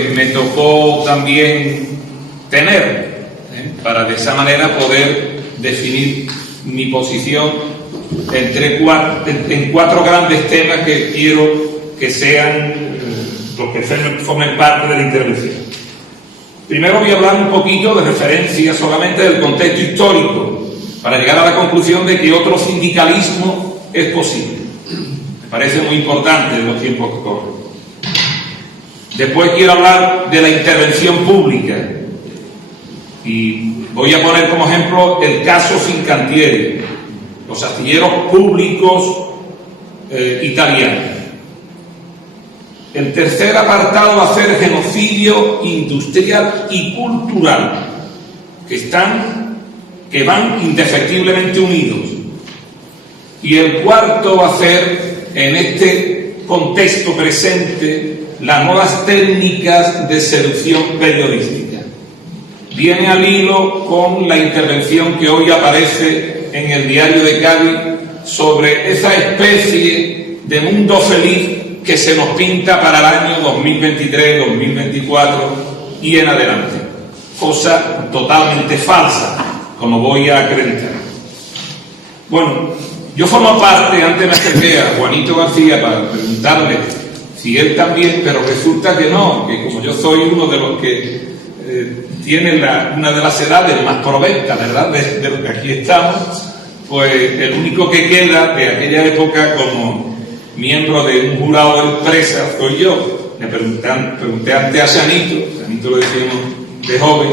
Me tocó también tener, para de esa manera poder definir mi posición en cuatro grandes temas que quiero que sean los que formen parte de la intervención. Primero voy a hablar un poquito de referencia solamente del contexto histórico, para llegar a la conclusión de que otro sindicalismo es posible. Me parece muy importante en los tiempos que corren. Después quiero hablar de la intervención pública y voy a poner como ejemplo el caso Fincantieri, los astilleros públicos italianos. El tercer apartado va a ser genocidio industrial y cultural, que van indefectiblemente unidos. Y el cuarto va a ser, en este contexto presente, las nuevas técnicas de seducción periodística. Viene al hilo con la intervención que hoy aparece en el Diario de Cádiz sobre esa especie de mundo feliz que se nos pinta para el año 2023, 2024 y en adelante. Cosa totalmente falsa, como voy a acreditar. Bueno, yo formo parte, antes me acerqué a Juanito García para preguntarle si él también, pero resulta que no, que como yo soy uno de los que tiene una de las edades más provectas, ¿verdad?, de lo que aquí estamos, pues el único que queda de aquella época como miembro de un jurado de empresa soy yo. Le pregunté antes a Sanito lo decíamos de joven,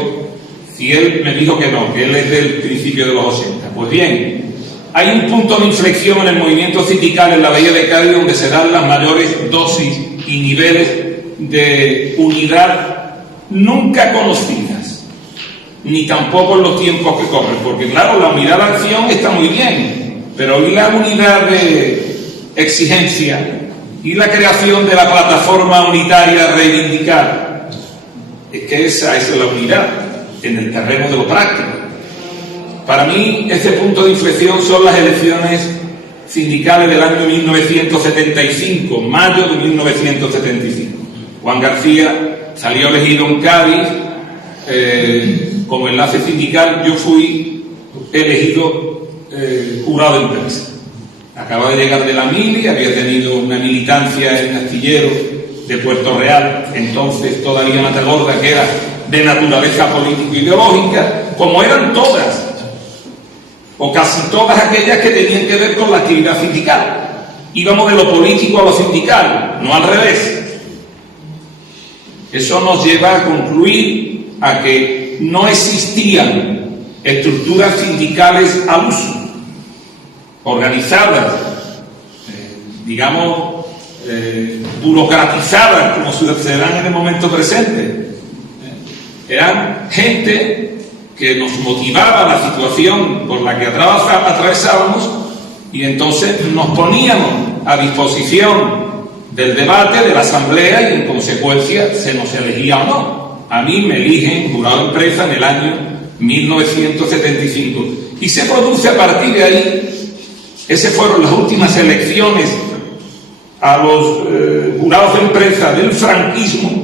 y él me dijo que no, que él es del principio de los 80. Pues bien, hay un punto de inflexión en el movimiento sindical en la Bahía de Cádiz donde se dan las mayores dosis y niveles de unidad nunca conocidas, ni tampoco en los tiempos que corren, porque claro, la unidad de acción está muy bien, pero hoy la unidad de exigencia y la creación de la plataforma unitaria reivindicada, es que esa es la unidad en el terreno de lo práctico. Para mí, ese punto de inflexión son las elecciones sindicales del año 1975, mayo de 1975. Juan García salió elegido en Cádiz como enlace sindical. Yo fui elegido jurado de empresa. Acababa de llegar de la mili, había tenido una militancia en Astilleros de Puerto Real, entonces todavía Matagorda, que era de naturaleza político-ideológica, como eran todas, o casi todas aquellas que tenían que ver con la actividad sindical. Íbamos de lo político a lo sindical, no al revés. Eso nos lleva a concluir a que no existían estructuras sindicales al uso, organizadas, digamos, burocratizadas, como sucederán en el momento presente. Eran gente que nos motivaba la situación por la que atravesábamos, y entonces nos poníamos a disposición del debate de la asamblea y en consecuencia se nos elegía o no. A mí me eligen jurado de empresa en el año 1975 y se produce a partir de ahí, esas fueron las últimas elecciones a los jurados de empresa del franquismo,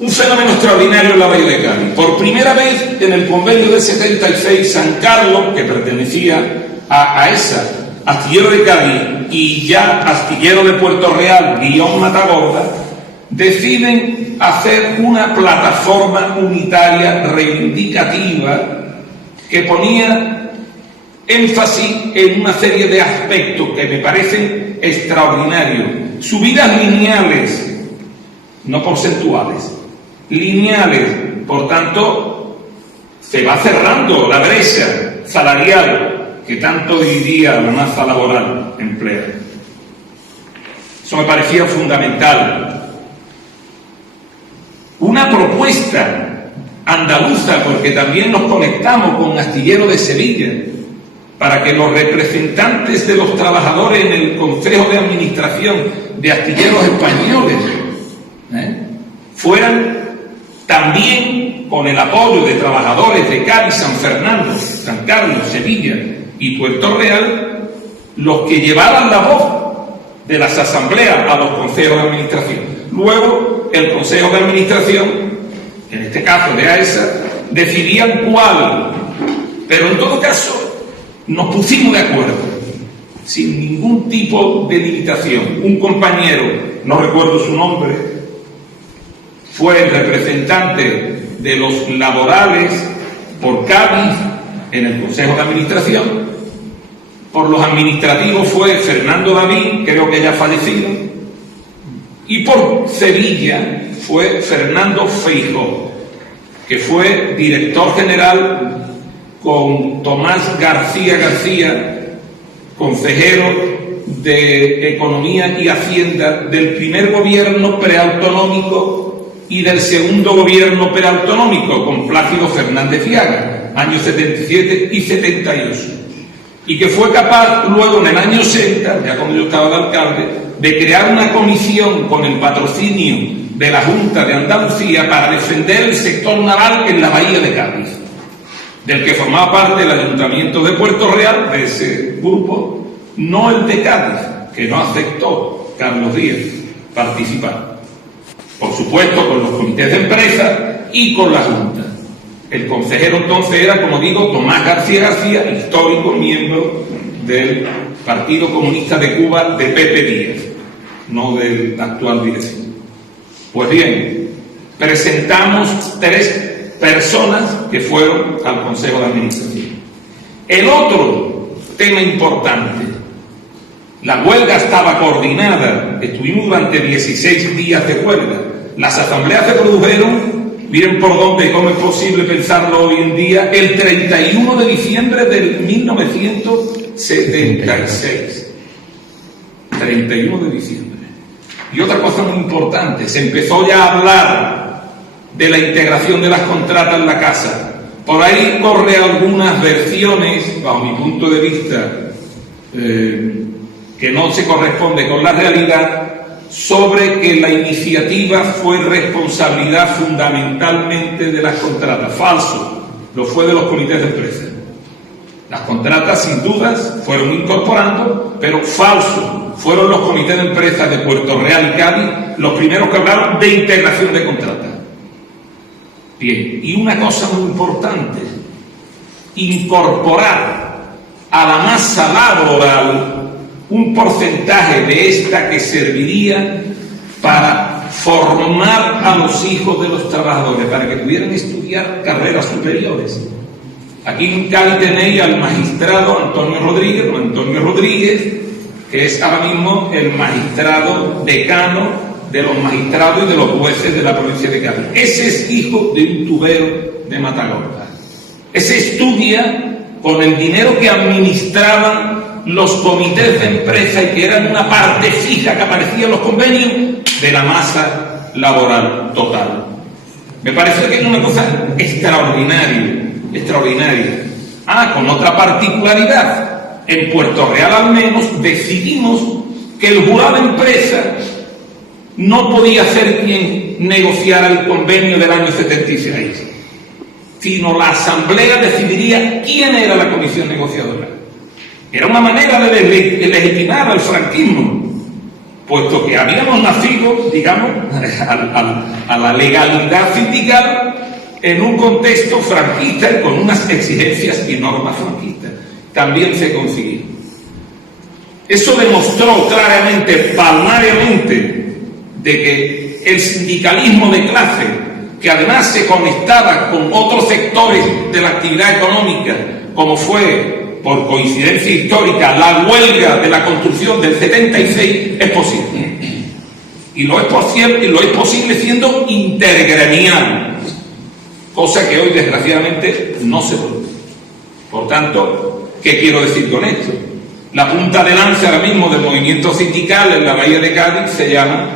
un fenómeno extraordinario en la Bahía de Cádiz. Por primera vez en el convenio del 76, San Carlos, que pertenecía a esa, Astillero de Cádiz, y ya Astillero de Puerto Real, Matagorda, deciden hacer una plataforma unitaria reivindicativa que ponía énfasis en una serie de aspectos que me parecen extraordinarios. Subidas lineales, no porcentuales, lineales. Por tanto, se va cerrando la brecha salarial que tanto diría la masa laboral empleada. Eso me parecía fundamental. Una propuesta andaluza, porque también nos conectamos con Astillero de Sevilla, para que los representantes de los trabajadores en el Consejo de Administración de Astilleros Españoles fueran también, con el apoyo de trabajadores de Cádiz, San Fernando, San Carlos, Sevilla y Puerto Real, los que llevaran la voz de las asambleas a los consejos de administración. Luego el Consejo de Administración, en este caso de AESA, decidían cuál. Pero en todo caso, nos pusimos de acuerdo, sin ningún tipo de limitación. Un compañero, no recuerdo su nombre, fue el representante de los laborales por Cádiz en el Consejo de Administración. Por los administrativos fue Fernando David, creo que ya fallecido, y por Sevilla fue Fernando Feijóo, que fue director general con Tomás García, consejero de Economía y Hacienda del primer gobierno preautonómico y del segundo gobierno preautonómico, con Plácido Fernández Viaga, años 77 y 78. Y que fue capaz luego en el año 80, ya cuando yo estaba de alcalde, de crear una comisión con el patrocinio de la Junta de Andalucía para defender el sector naval en la bahía de Cádiz, del que formaba parte el Ayuntamiento de Puerto Real, de ese grupo, no el de Cádiz, que no aceptó Carlos Díaz participar. Por supuesto, con los comités de empresa y con la Junta. El consejero entonces era, como digo, Tomás García, histórico miembro del Partido Comunista de Cuba de Pepe Díaz, no de la actual dirección. Pues bien, presentamos 3 personas que fueron al Consejo de Administración. El otro tema importante, la huelga estaba coordinada, estuvimos durante 16 días de huelga. Las asambleas se produjeron, miren por dónde, cómo es posible pensarlo hoy en día, el 31 de diciembre del 1976. 31 de diciembre. Y otra cosa muy importante, se empezó ya a hablar de la integración de las contratas en la casa. Por ahí corre algunas versiones, bajo mi punto de vista, que no se corresponde con la realidad, sobre que la iniciativa fue responsabilidad fundamentalmente de las contratas. Falso, lo fue de los comités de empresa. Las contratas, sin dudas, fueron incorporando, pero falso, fueron los comités de empresa de Puerto Real y Cádiz los primeros que hablaron de integración de contratas. Bien, y una cosa muy importante, incorporar a la masa laboral un porcentaje de esta que serviría para formar a los hijos de los trabajadores, para que pudieran estudiar carreras superiores. Aquí en Cádiz tenéis al magistrado Antonio Rodríguez, que es ahora mismo el magistrado decano de los magistrados y de los jueces de la provincia de Cádiz. Ese es hijo de un tubero de Matagorda. Ese estudia con el dinero que administraban los comités de empresa y que eran una parte fija que aparecía en los convenios de la masa laboral total. Me parece que es una cosa extraordinaria. Con otra particularidad, en Puerto Real al menos decidimos que el jurado de empresa no podía ser quien negociara el convenio del año 76, sino la asamblea decidiría quién era la comisión negociadora. Era una manera de legitimar al franquismo, puesto que habíamos nacido, digamos, a la legalidad sindical en un contexto franquista y con unas exigencias y normas franquistas. También se consiguió. Eso demostró claramente, palmariamente, de que el sindicalismo de clase, que además se conectaba con otros sectores de la actividad económica, como fue, por coincidencia histórica, la huelga de la construcción del 76, es posible. Y lo es posible siendo intergremial, cosa que hoy desgraciadamente no se produce. Por tanto, ¿qué quiero decir con esto? La punta de lanza ahora mismo del movimiento sindical en la Bahía de Cádiz se llama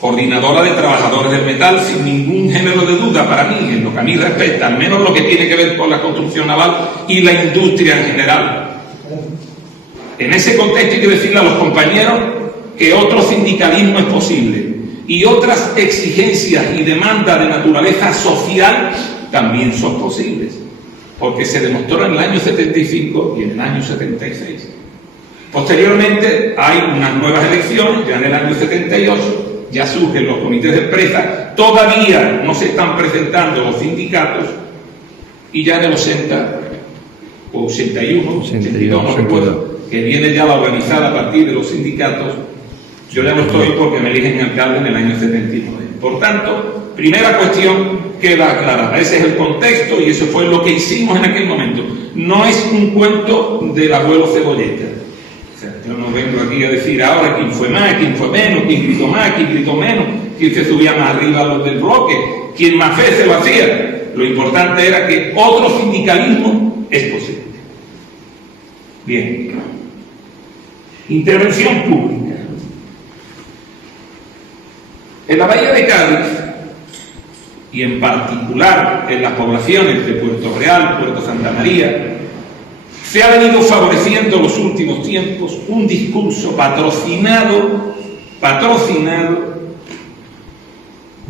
Coordinadora de Trabajadores del Metal, sin ningún género de duda para mí, en lo que a mí respecta, al menos lo que tiene que ver con la construcción naval y la industria en general. En ese contexto hay que decirle a los compañeros que otro sindicalismo es posible y otras exigencias y demandas de naturaleza social también son posibles, porque se demostró en el año 75 y en el año 76. Posteriormente hay unas nuevas elecciones, ya en el año 78, ya surgen los comités de empresa, todavía no se están presentando los sindicatos, y ya en el 80 o 81, 82, no recuerdo, que viene ya la organizada a partir de los sindicatos. Yo ya no estoy porque me eligen alcalde en el año 79. Por tanto, primera cuestión queda aclarada. Ese es el contexto y eso fue lo que hicimos en aquel momento. No es un cuento del abuelo Cebolleta. O sea, yo no vengo aquí a decir ahora quién fue más, quién fue menos, quién gritó más, quién gritó menos, quién se subía más arriba a los del bloque, quién más fe se lo hacía. Lo importante era que otro sindicalismo es posible. Bien. Intervención pública. En la Bahía de Cádiz, y en particular en las poblaciones de Puerto Real, Puerto Santa María, se ha venido favoreciendo en los últimos tiempos un discurso patrocinado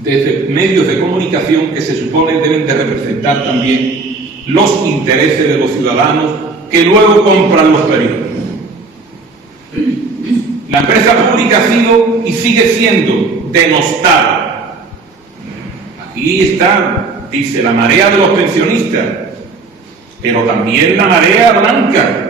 desde medios de comunicación que se supone deben de representar también los intereses de los ciudadanos que luego compran los periódicos. La empresa pública ha sido y sigue siendo denostada. Aquí está, dice, la marea de los pensionistas, pero también la marea blanca,